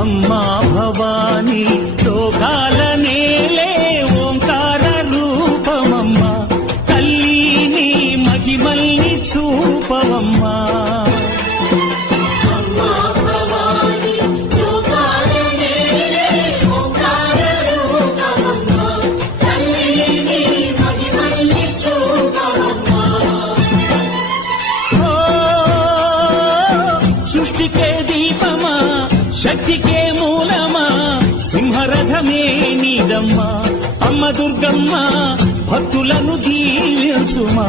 అమ్మా భవానీ లోకాల నేలే ఓంకార రూపమమ్మా తల్లిని మహిమల్ని చూపవమ్మా సృష్టికే దీపమా శక్తికే మూలమా సింహరథమే నీదమ్మా అమ్మ దుర్గమ్మ భక్తులను దీవించుమా